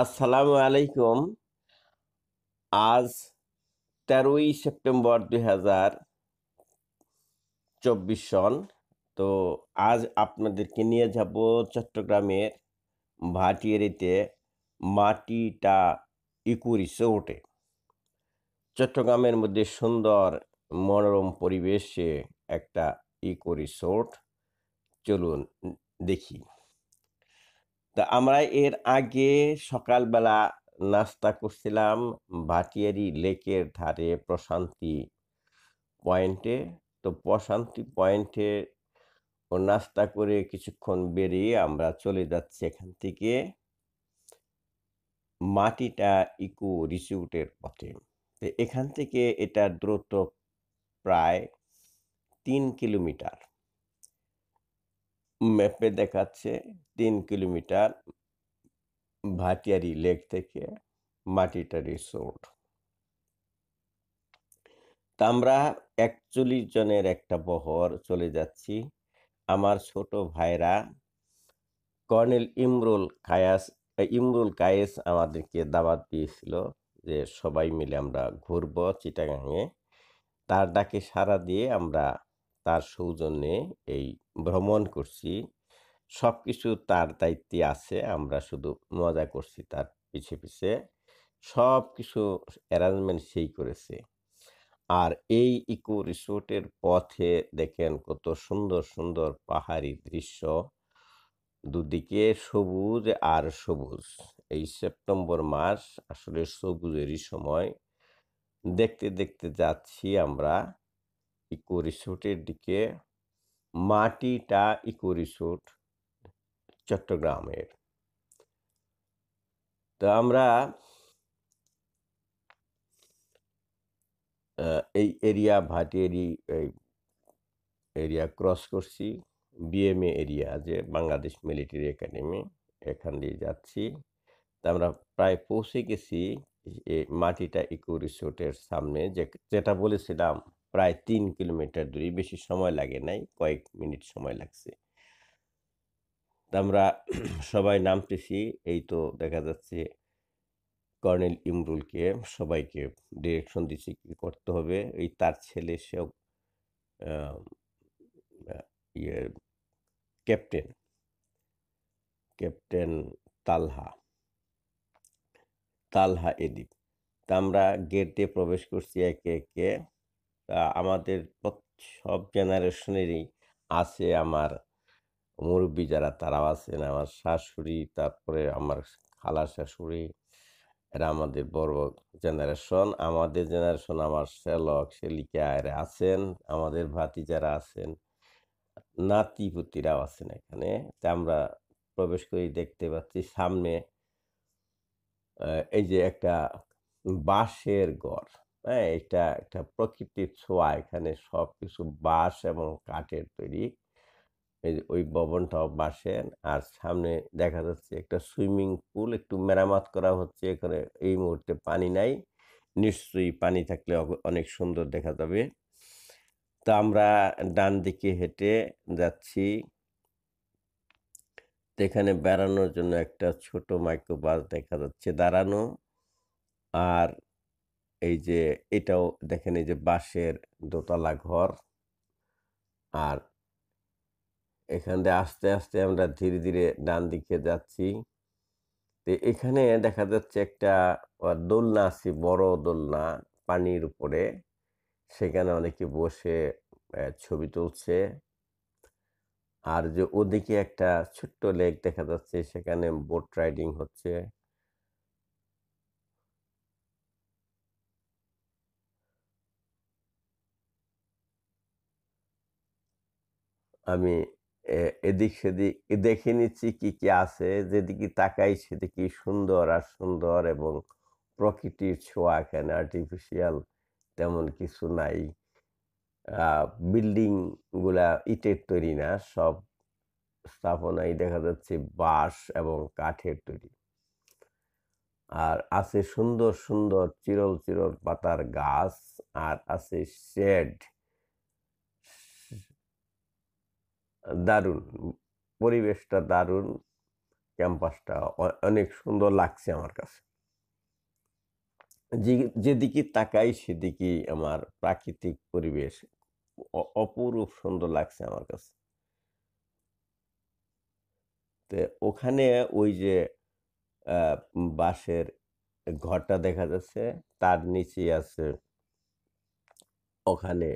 আসসালামু আলাইকুম। আজ ১৩ই সেপ্টেম্বর ২০২৪ সন। তো আজ আপনাদেরকে নিয়ে যাব চট্টগ্রামের ভাটিয়ারিতে মাটিটা ইকো রিসোর্টে। চট্টগ্রামের মধ্যে সুন্দর মনোরম পরিবেশে একটা ইকো রিসোর্ট। চলুন দেখি। তা আমরা এর আগে সকালবেলা নাস্তা করছিলাম ভাটিয়ারি লেকের ধারে প্রশান্তি পয়েন্টে। তো প্রশান্তি পয়েন্টে নাস্তা করে কিছুক্ষণ বেরিয়ে আমরা চলে যাচ্ছি এখান থেকে মাটিটা ইকো রিসোর্টের পথে। তো এখান থেকে এটার দূরত্ব প্রায় ৩ কিলোমিটার। ম্যাপে দেখাচ্ছে ৩ কিলোমিটার ভাটিয়ারি লেক থেকে মাটিটা রিসোর্ট। তা আমরা ৪১ জনের একটা বহর চলে যাচ্ছি। আমার ছোট ভাইরা কর্নেল ইমরুল কায়েস আমাদেরকে দাওয়াত দিয়েছিল যে সবাই মিলে আমরা ঘুরবো চিটাগাংয়ে। তার ডাকে সাড়া দিয়ে আমরা তার সৌজন্যে এই ভ্রমণ করছি। সবকিছু তার দায়িত্বে আছে। আমরা শুধু মজা করছি তার পিছে, পিছে। সবকিছু অ্যারেঞ্জমেন্ট সেই করেছে। আর এই ইকো রিসোর্টের পথে দেখেন কত সুন্দর, সুন্দর পাহাড়ি দৃশ্য। দুদিকে সবুজ আর সবুজ। এই সেপ্টেম্বর মাস আসলে সবুজেরই সময়। দেখতে, দেখতে যাচ্ছি আমরা ইকো রিসোর্টের দিকে। মাটিটা ইকো রিসোর্ট চট্টগ্রামের। তো আমরা এই ভাটিয়ারি এই এরিয়া ক্রস করছি। বিএমএ এরিয়া যে বাংলাদেশ মিলিটারি একাডেমি, এখান দিয়ে যাচ্ছি। তা আমরা প্রায় পৌঁছে গেছি মাটিটা ইকো রিসোর্টের সামনে যেটা বলেছিলাম প্রায় ৩ কিলোমিটার দূরে, বেশি সময় লাগে নাই, কয়েক মিনিট সময় লাগছে। তা আমরা সবাই নামতেছি। এই তো দেখা যাচ্ছে কর্নেল ইমরুলকে সবাইকে ডিরেকশন দিচ্ছি কি করতে হবে। এই তার ছেলে সেও আহ, আহ, ইয়ে ক্যাপ্টেন ক্যাপ্টেন তালহা তালহা এদিব। তা আমরা গেট দিয়ে প্রবেশ করছি একে একে। তা আমাদের সব জেনারেশনেরই আছে। আমার মুরব্বী যারা তারাও আছেন, আমার শাশুড়ি, তারপরে আমার খালা শাশুড়ি, এরা আমাদের বড় জেনারেশন। আমাদের জেনারেশন আমার শ্যালক শ্যালিকা এরা আছেন, আমাদের ভাতিজারা আছেন, নাতিপুতিরাও আছেন এখানে। তা আমরা প্রবেশ করেই দেখতে পাচ্ছি সামনে এই যে একটা বাঁশের ঘর। হ্যাঁ, এটা একটা প্রকৃতির ছোঁয়া। এখানে সবকিছু বাঁশ এবং কাঠের তৈরি। এই যে ওই ভবনটাও বাঁশের। আর সামনে দেখা যাচ্ছে একটা সুইমিং পুল, একটু মেরামত করা হচ্ছে। এখানে এই মুহূর্তে পানি নাই। নিশ্চয়ই পানি থাকলে অনেক সুন্দর দেখা যাবে। তো আমরা ডান দিকে হেঁটে যাচ্ছি। তো এখানে বেড়ানোর জন্য একটা ছোট মাইক্রো বাস দেখা যাচ্ছে দাঁড়ানো। আর এই যে এটাও দেখেন, এই যে বাঁশের দোতলা ঘর। আর এখান দিয়ে আস্তে, আস্তে আমরা ধীরে, ধীরে ডান দিকে যাচ্ছি। তো এখানে দেখা যাচ্ছে একটা দোলনা আছে, বড় দোলনা পানির উপরে। সেখানে অনেকে বসে ছবি তুলছে। আর যে ওদিকে একটা ছোট্ট লেক দেখা যাচ্ছে, সেখানে বোট রাইডিং হচ্ছে। আমি এদিক সেদিক দেখে নিচ্ছি কি, কি আছে। যেদিকে তাকাই সেদিকেই সুন্দর আর সুন্দর, এবং প্রকৃতির ছোঁয়া। এখানে আর্টিফিশিয়াল তেমন কিছু নাই। আ বিল্ডিং গুলা ইটের তৈরি না, সব স্থাপনাই দেখা যাচ্ছে বাঁশ এবং কাঠের তৈরি। আর আছে সুন্দর, সুন্দর চিরল, চিরল পাতার গাছ। আর আছে শেড। দারুণ! পরিবেশটা দারুণ। ক্যাম্পাসটা অনেক সুন্দর লাগছে আমার কাছে। যেদিকে তাকাই সেদিকেই আমার প্রাকৃতিক পরিবেশ অপরূপ সুন্দর লাগছে আমার কাছে। তো ওখানে ওই যে বাঁশের ঘরটা দেখা যাচ্ছে, তার নিচেই আছে ওখানে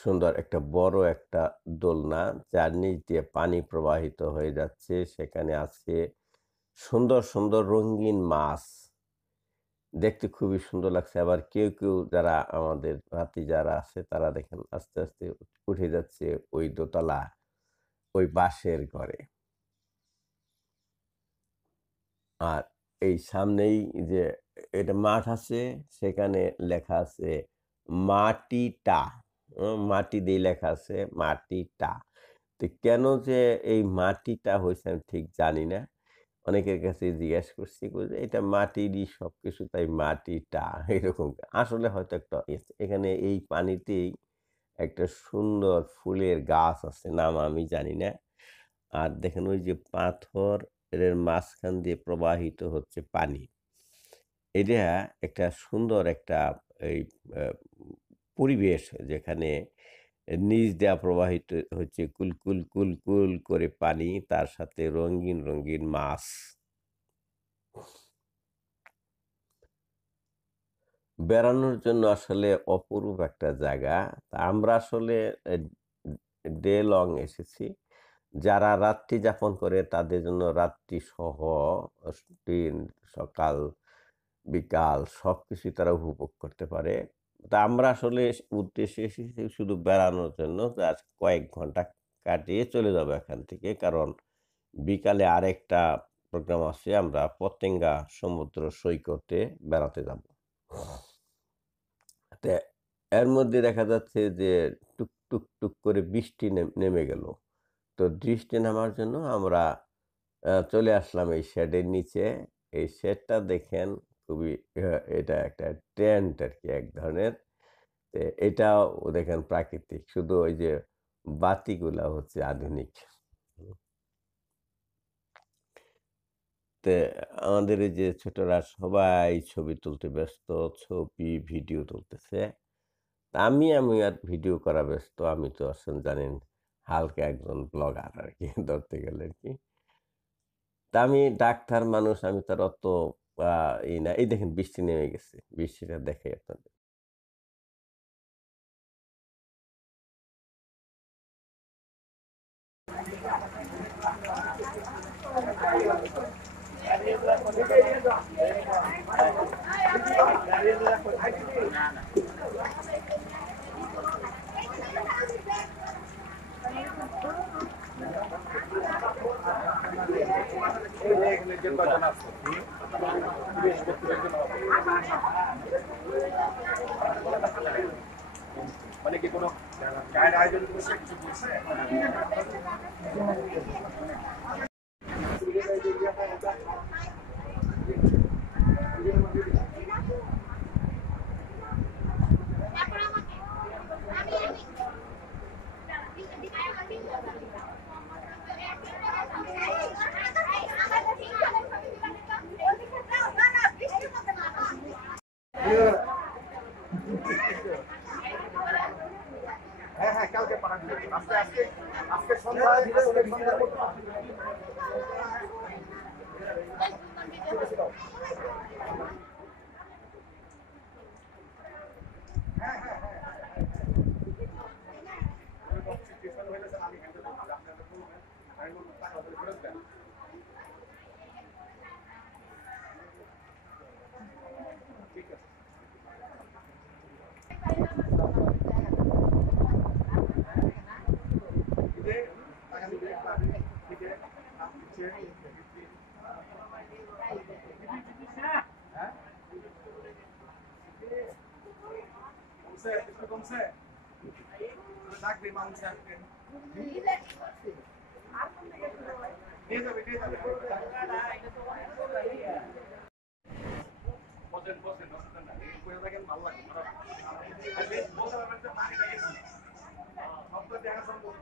সুন্দর একটা বড় একটা দোলনা, যার নিচ দিয়ে পানি প্রবাহিত হয়ে যাচ্ছে। সেখানে আছে সুন্দর, সুন্দর রঙিন মাছ। দেখতে খুবই সুন্দর লাগছে। আবার কেউ যারা আমাদের ভাতিজারা আছে তারা দেখেন আস্তে, আস্তে উঠে যাচ্ছে ওই দোতলা, ওই বাঁশের ঘরে। আর এই সামনেই যে এটা মাঠ আছে, সেখানে লেখা আছে মাটিটা। মাটি দিয়ে লেখা আছে মাটিটা। তো কেন যে এই মাটিটা হইছে আমি ঠিক জানি না। অনেকের কাছে জিজ্ঞেস করছি, কই যে এটা মাটিরই সবকিছু তাই মাটিটা এরকম। আসলে হয়তো একটা এখানে এই পানিতেই একটা সুন্দর ফুলের গাছ আছে, নাম আমি জানি না। আর দেখেন ওই যে পাথর এর মাঝখান দিয়ে প্রবাহিত হচ্ছে পানি। এটা একটা সুন্দর একটা এই আ পরিবেশ, যেখানে নিচ দিয়া প্রবাহিত হচ্ছে কুলকুল, কুলকুল করে পানি, তার সাথে রঙিন, রঙিন মাছ। বেড়ানোর জন্য আসলে অপরূপ একটা জায়গা। তা আমরা আসলে এ ডে লং এসেছি। যারা রাত্রি যাপন করে তাদের জন্য রাত্রি সহ দিন, সকাল, বিকাল সবকিছুই তারা উপভোগ করতে পারে। তা আমরা আসলে উদ্দেশ্যে এসেছি শুধু বেড়ানোর জন্য। জাস্ট কয়েক ঘন্টা কাটিয়ে চলে যাবো এখান থেকে। কারণ বিকালে আরেকটা প্রোগ্রাম আছে। আমরা পতেঙ্গা সমুদ্র সৈকতে বেড়াতে যাবো। তে এর মধ্যে দেখা যাচ্ছে যে টুক, টুক, টুক করে বৃষ্টি নেমে গেল। তো বৃষ্টি নামার জন্য আমরা চলে আসলাম এই শেডের নিচে। এই শেডটা দেখেন খুবই এটা একটা টেন্ট আরকি এক ধরনের। তে এটাও দেখেন প্রাকৃতিক। শুধু ওই যে বাতিগুলা হচ্ছে আধুনিক। হুম। তে আমাদের এই যে ছোটরা সবাই ছবি তুলতে ব্যস্ত, ছবি, ভিডিও তুলতেছে। আমি আর ভিডিও করা ব্যস্ত। আমি তো আসলে জানেন হালকা একজন ব্লগার আরকি ধরতে গেলে আরকি। তা আমি ডাক্তার মানুষ, আমি তো আর অত আ না। এই দেখেন বৃষ্টি নেমে গেছে। বৃষ্টিটা দেখাই আপনাদের। মানে কি কোনো গাইড আয়োজন করছে কিছু বলছে? হ্যাঁ হ্যাঁ কালকে পাঠান দিবেন। আজকে আজকে আজকে সন্ধ্যায় সন্ধ্যার মধ্যে পাঠান দিবেন। কমছে ডাকবে মামু সাহেবকে নিয়ে যাবে বসেন বসেন অসুবিধা না কোথা থাকেন ভালো লাগে বলতে পারবেন যে পানি লেগেছে সব তো দেখা সম্ভব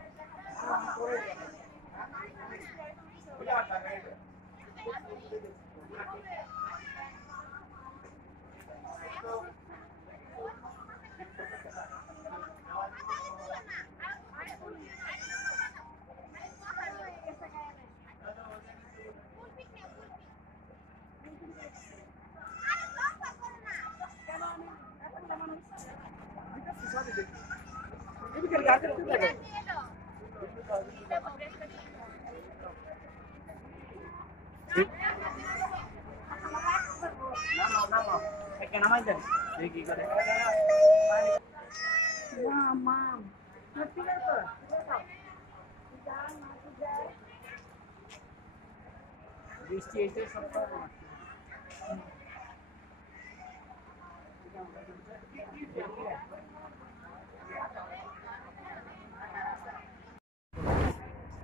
কেন মাই দেন কি করে Mom. বৃষ্টি এসে সপ্তাহ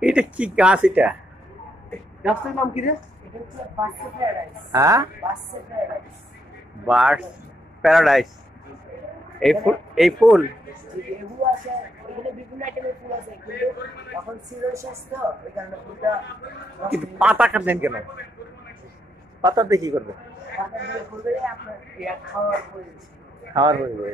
এটা কি গাছ এটা গাছটার নাম কি রে হ্যাঁ বার্ডস প্যারাডাইস এই ফুল লেবু আছে, এখানে বিভিন্ন আইটেমের ফুল আছে, কিন্তু এখন সিজন শেষ তো ওই কারণে ফুলটা কিন্তু পাতা কাটলেন কেন পাতা দিয়ে কি করবে পাতা দিয়ে করবে আপনার খাওয়ার পরিবেশ খাওয়ার হইবে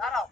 দাঁড়াও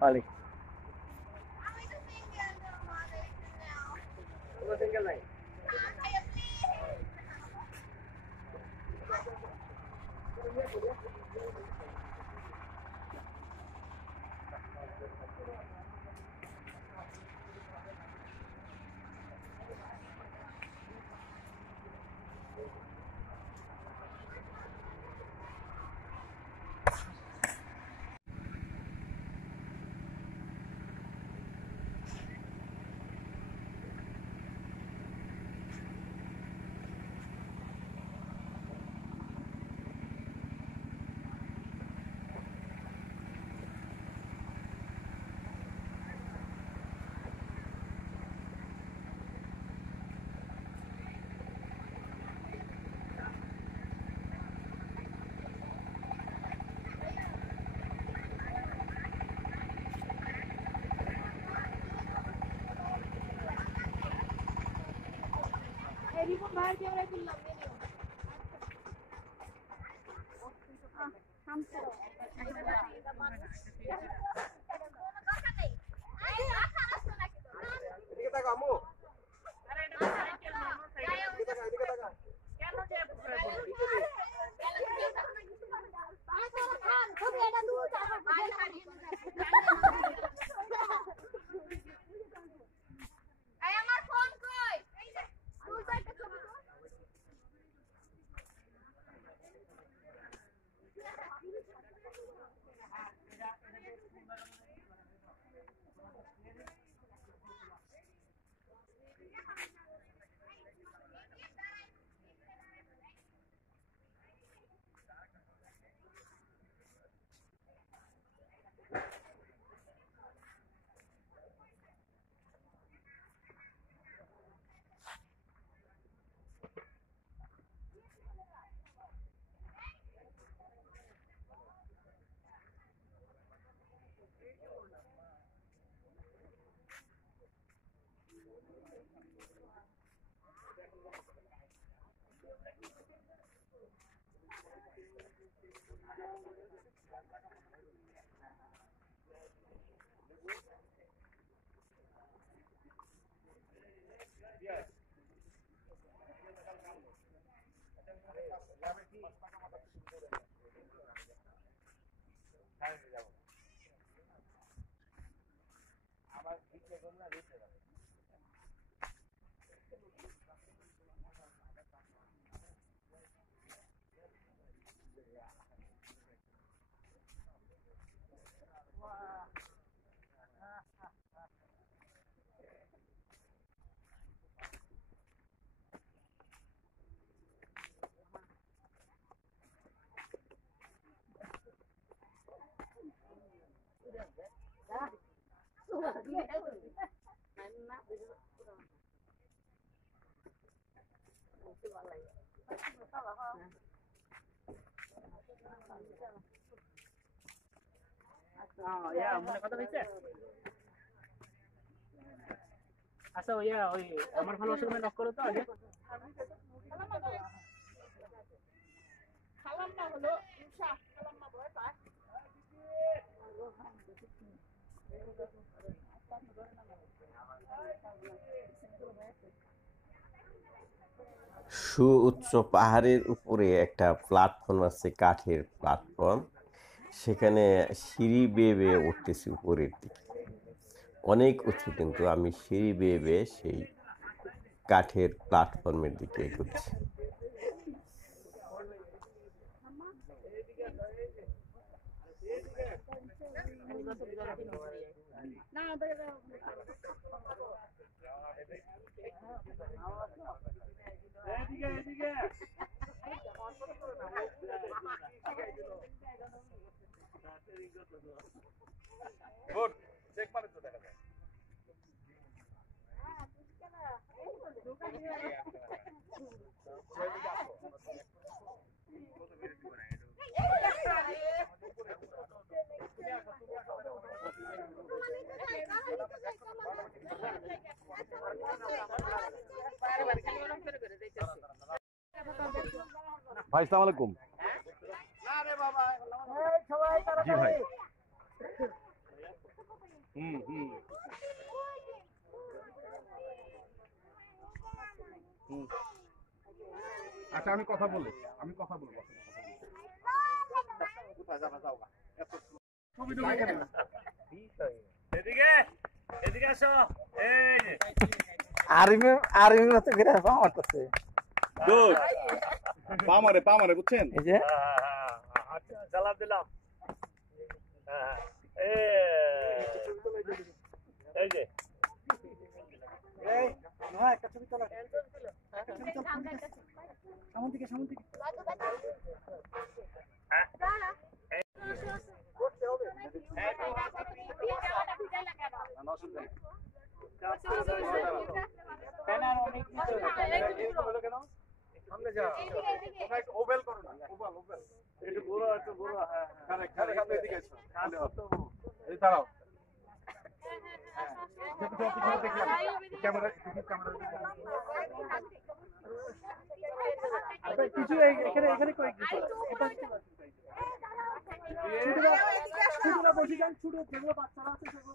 ওয়ালাইকুম। কোনো সিঙ্গেল নাই? এদিকে তাকাও আম্মু। এদিকে তাকাও, এদিকে তাকাও। আমার ফোন কই? এই যে তুই তো একটা ছবি তো। মনে কথা হয়েছে। আচ্ছা ওইয়া ওই আমার ভালোবাসা তুমি নক করো তো আগে। খালাম্মা হলো ইনশা খালাম্মা ভয় পায়। সুউচ্চ পাহাড়ের উপরে একটা প্ল্যাটফর্ম আছে, কাঠের প্ল্যাটফর্ম। সেখানে সিঁড়ি বেয়ে বেয়ে উঠতেছি উপরের দিকে। অনেক উঁচু, কিন্তু আমি সিঁড়ি বেয়ে বেয়ে সেই কাঠের প্ল্যাটফর্মের দিকে এগোচ্ছি। এদিকে এদিকে। গুড, চেক মানে তো দেখা যায়। ভাই আসসালামু আলাইকুম। জি ভাই। হুম হুম হুম আচ্ছা আমি কথা বলবো কোথায় যাবা যাও ছবি টবি এখানে এদিকে এদিকে আসো এই যে আর্মি মতো ঘুরে পাওয়ারতেছে গুড পা মারে বুঝছেন এই যে আচ্ছা সালাম দিলাম হ্যাঁ এই যে এই নয় একটা ছবি তোলা সামন থেকে সামনে যা একটু ওভেল করো না ওভেল একটু বড় হ্যাঁ কারেক্ট কারেক্ট এদিকে এসো এই দাঁড়াও ক্যামেরা কিছু এখানে কয়েক ছোটরা বসে যান ছোট যেগুলো বাচ্চারা আছে সেগুলো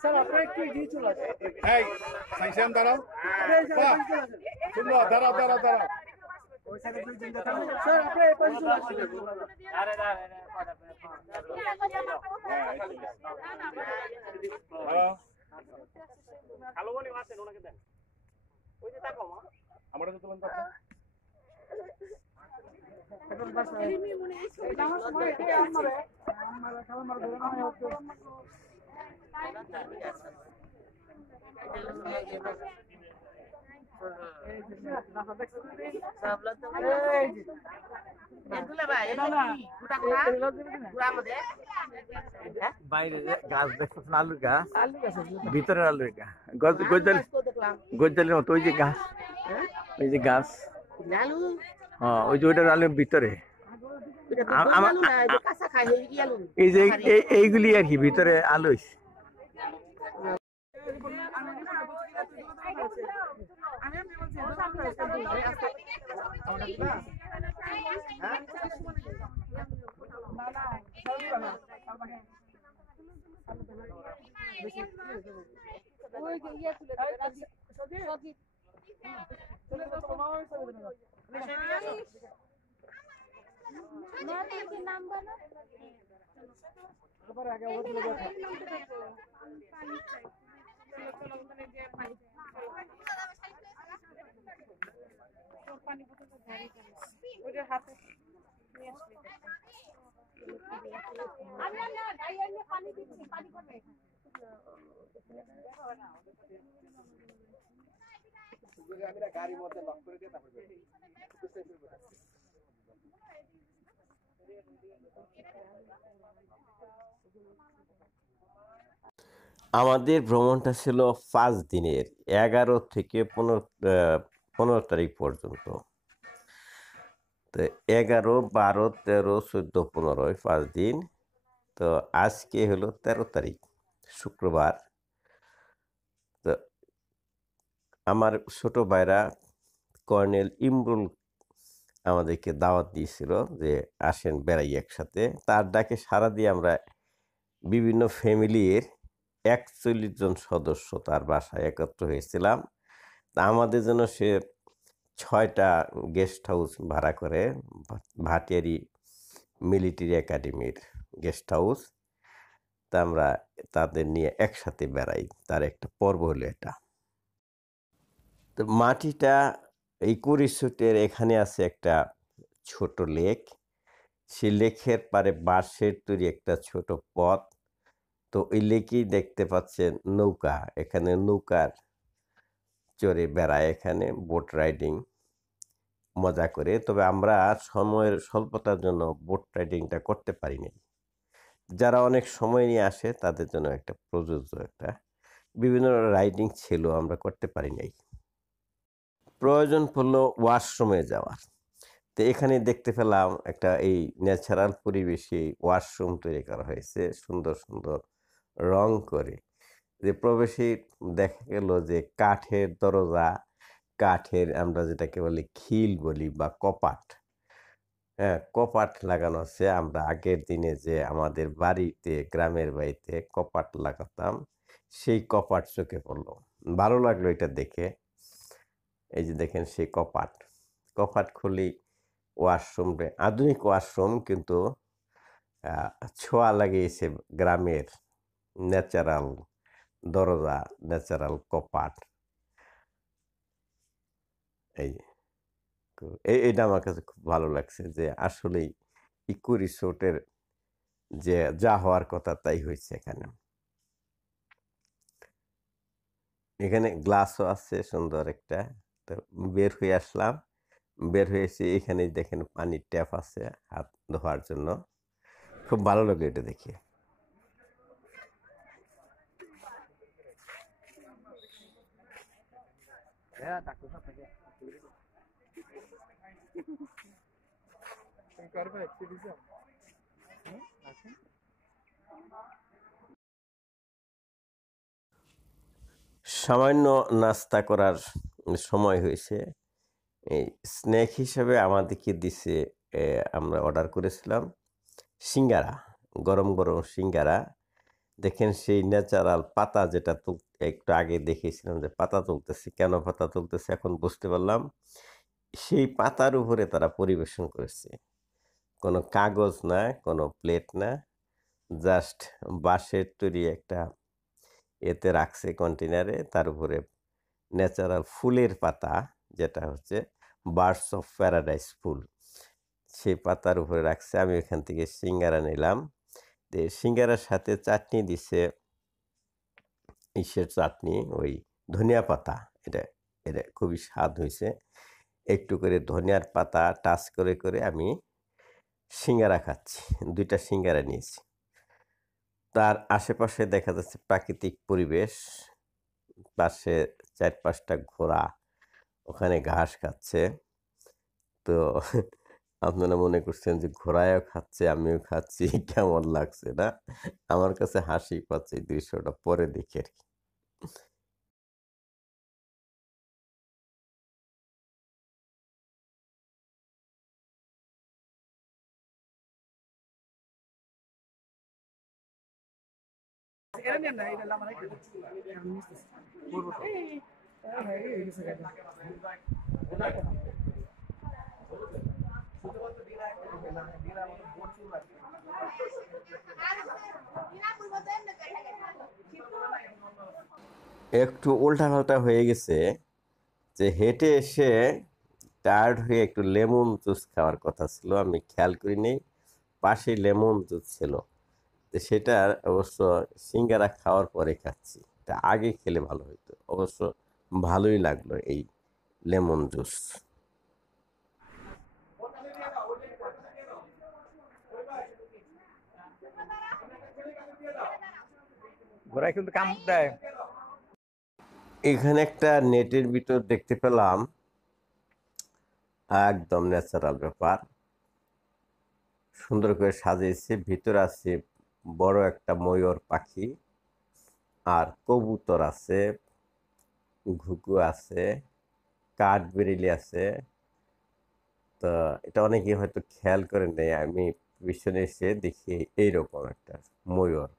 স্যার আপনার একটু এগিয়ে চলে আসেন এই সাইসান দাঁড়াও সুন্দর দাঁড়াও স্যার আপনি এই পাশে চলে আসেন আমার তো তুলন বাইরে গাছ দেখতেছেন আলুর গাছ ভিতরের আলুর গাছ গজালের মতো ওই যে গাছ হ্যাঁ ওই যে ওইটার আলুর ভিতরে এই যে এইগুলি আর কি ভিতরে আলু হইছে। গাড়ির মধ্যে লক করে দিয়ে তারপরে আমাদের ভ্রমণটা ছিল 5 দিনের 11 থেকে 15 তারিখ পর্যন্ত। তো 11, 12, 13, 14, 15 5 দিন। তো আজকে হলো 13 তারিখ শুক্রবার। তো আমার ছোট ভাইরা কর্নেল ইমরুল আমাদেরকে দাওয়াত দিয়েছিল যে আসেন বেড়াই একসাথে। তার ডাকে সাড়া দিয়ে আমরা বিভিন্ন ফ্যামিলির 41 জন সদস্য তার বাসায় একত্র হয়েছিলাম। তা আমাদের জন্য সে 6টা গেস্ট হাউস ভাড়া করে, ভাটিয়ারি মিলিটারি একাডেমির গেস্ট হাউস। তা আমরা তাদের নিয়ে একসাথে বেড়াই, তার একটা পর্ব হলো এটা। তো মাটিটা এই কুড়িশুটের এখানে আছে একটা ছোট লেক। সেই লেকের পারে বাঁশের তৈরি একটা ছোট পথ। তো ওই লেকেই দেখতে পাচ্ছেন নৌকা, এখানে নৌকার চড়ে বেড়ায়, এখানে বোট রাইডিং মজা করে। তবে আমরা সময়ের স্বল্পতার জন্য বোট রাইডিংটা করতে পারিনি। যারা অনেক সময় নিয়ে আসে তাদের জন্য একটা প্রযোজ্য একটা বিভিন্ন রাইডিং ছিল, আমরা করতে পারি নাই। প্রয়োজন পড়লো ওয়াশরুমে যাওয়ার। তো এখানে দেখতে পেলাম একটা এই ন্যাচারাল পরিবেশে ওয়াশরুম তৈরি করা হয়েছে সুন্দর সুন্দর রং করে। যে প্রবেশে দেখা গেল যে কাঠের দরজা, কাঠের আমরা যেটাকে বলি খিল বলি বা কপাট, হ্যাঁ, কপাট লাগানো আছে। আমরা আগের দিনে যে আমাদের বাড়িতে, গ্রামের বাড়িতে কপাট লাগাতাম, সেই কপাট চোখে পড়লো। ভালো লাগলো এটা দেখে। এই যে দেখেন সেই কপাট। কপাট খুলি ওয়াশরুমে, আধুনিক ওয়াশরুম কিন্তু আ ছোঁয়া লাগিয়েছে গ্রামের ন্যাচারাল দরজা, ন্যাচারাল কপাট। এই যে এইটা আমার কাছে খুব ভালো লাগছে যে আসলেই ইকো রিসোর্টের যে যা হওয়ার কথা তাই হয়েছে এখানে। এখানে গ্লাসও আছে সুন্দর একটা। তো বের হয়ে আসলাম। বের হয়ে এসে এখানেই দেখেন পানির ট্যাপ আছে হাত ধোয়ার জন্য। খুব ভালো লাগলো এটা দেখে। সামান্য নাস্তা করার সময় হয়েছে। এই স্ন্যাক হিসেবে আমাদেরকে দিছে, আমরা অর্ডার করেছিলাম সিঙ্গারা, গরম গরম সিঙ্গারা। দেখেন সেই ন্যাচারাল পাতা যেটা একটু আগে দেখিয়েছিলাম যে পাতা তুলতেছে, কেন পাতা তুলতেছে এখন বুঝতে পারলাম। সেই পাতার উপরে তারা পরিবেশন করেছে, কোনো কাগজ না, কোনো প্লেট না, জাস্ট বাঁশের তৈরি একটা এতে রাখছে কন্টেনারে, তার উপরে ন্যাচারাল ফুলের পাতা, যেটা হচ্ছে বার্ডস অফ প্যারাডাইস ফুল, সেই পাতার উপরে রাখছে। আমি এখান থেকে সিঙ্গারা নিলাম। সিঙ্গারার সাথে চাটনি দিছে, ইসের চাটনি, ওই ধনিয়া পাতা। এটা এটা খুবই স্বাদ হয়েছে। একটু করে ধনিয়ার পাতা টাচ করে করে আমি সিঙ্গারা খাচ্ছি। ২টা সিঙ্গারা নিয়েছি। তার আশেপাশে দেখা যাচ্ছে প্রাকৃতিক পরিবেশ, পাশে ৪-৫টা ঘোড়া ওখানে ঘাস খাচ্ছে। তো আপনারা মনে করছেন যে ঘোড়ায়ও খাচ্ছে, আমিও খাচ্ছি, কেমন লাগছে না? আমার কাছে হাসি পাচ্ছে এই দৃশ্যটা পরে দেখে আর কি। একটু উল্টাপাল্টা হয়ে গেছে যে হেঁটে এসে টায়ার্ড হয়ে একটু লেমন জুস খাওয়ার কথা ছিল, আমি খেয়াল করিনি পাশে লেমন জুস ছিল। তো সেটা অবশ্য সিঙ্গারা খাওয়ার পরে খাচ্ছি, তা আগে খেলে ভালো হতো। অবশ্য ভালোই লাগলো এই লেমন জুস। ঘোড়ায় কিন্তু কামড় দেয়। এখানে একটা নেটের ভিতর দেখতে পেলাম, একদম ন্যাচারাল ব্যাপার, সুন্দর করে সাজিয়েছে। ভিতরে আছে বড় একটা ময়ূর পাখি, আর কবুতর আছে, ঘুঘু আছে, কাঠবিড়ালি আছে। তো এটা অনেকে হয়তো খেয়াল করে নেই, আমি পিছনে এসে দেখি এইরকম একটা ময়ূর।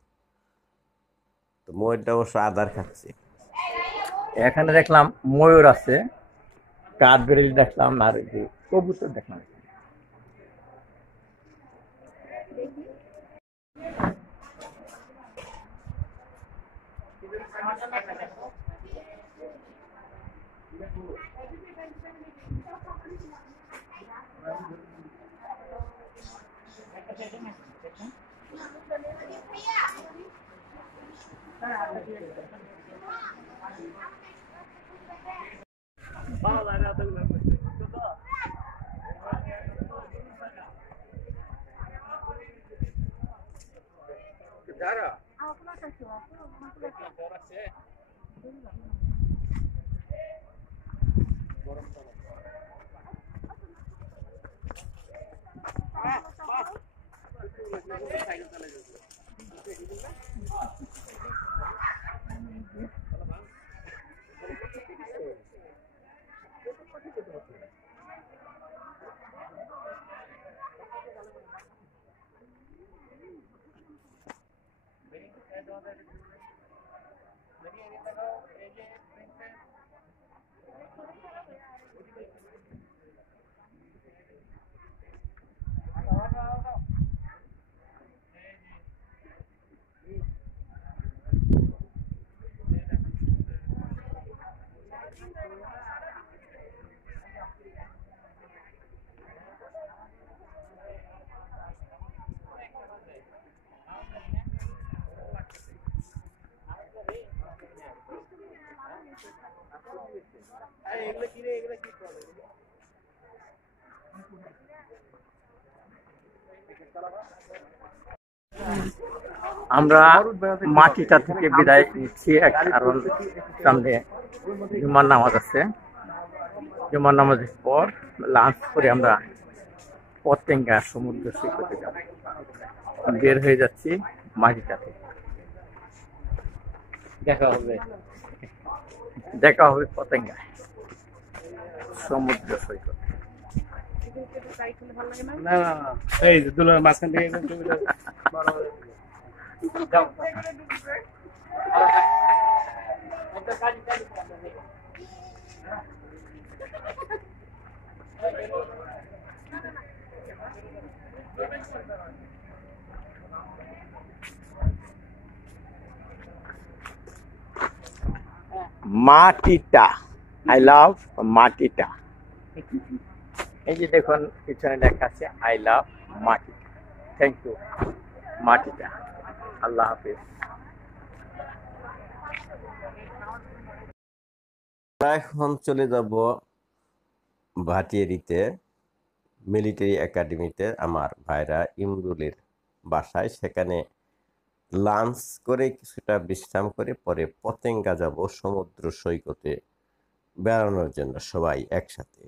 তো ময়ূরটা অবশ্য আদার খাচ্ছে। এখানে দেখলাম ময়ূর আছে, কাঠবেড়ালি দেখলাম, আর এই যে কবুতর দেখলাম। আমরা মাটিটা থেকে বিদায় নিচ্ছি, কারণ সামনে জুমার নামাজ আছে। জুমার নামাজের পর লাঞ্চ করে আমরা পতেঙ্গা সমুদ্র সৈকতে যাব। বের হয়ে যাচ্ছি মাটিটা থেকে। দেখা হবে পতেঙ্গায় সমুদ্র সৈকত। না না না, এই যে দুলার মাঝখান থেকে একদম ছবিটা বড় হয়ে যাও। মাটিটা, আই লাভ মাটিটা। এই যে দেখুন পিছনে লেখা আছে আই লাভ মাটি। থ্যাংক ইউ মাটিটা। আল্লাহ হাফিজ। আমরা এখন চলে যাব ভাটিয়ারিতে, মিলিটারি একাডেমিতে আমার ভাইরা ইমরুলের বাসায়। সেখানে লাঞ্চ করে কিছুটা বিশ্রাম করে পরে পতেঙ্গা যাব সমুদ্র সৈকতে বেড়ানোর জন্য সবাই একসাথে।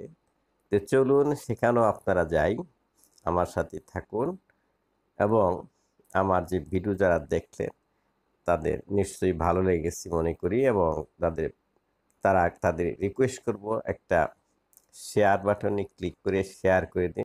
তো চলুন সেখানেও আপনারা যাই, আমার সাথে থাকুন এবং আমার যে ভিডিও যারা দেখলেন তাদের নিশ্চয়ই ভালো লেগেছে মনে করি, এবং তাদের রিকোয়েস্ট করব একটা শেয়ার বাটনে ক্লিক করে শেয়ার করে দিন।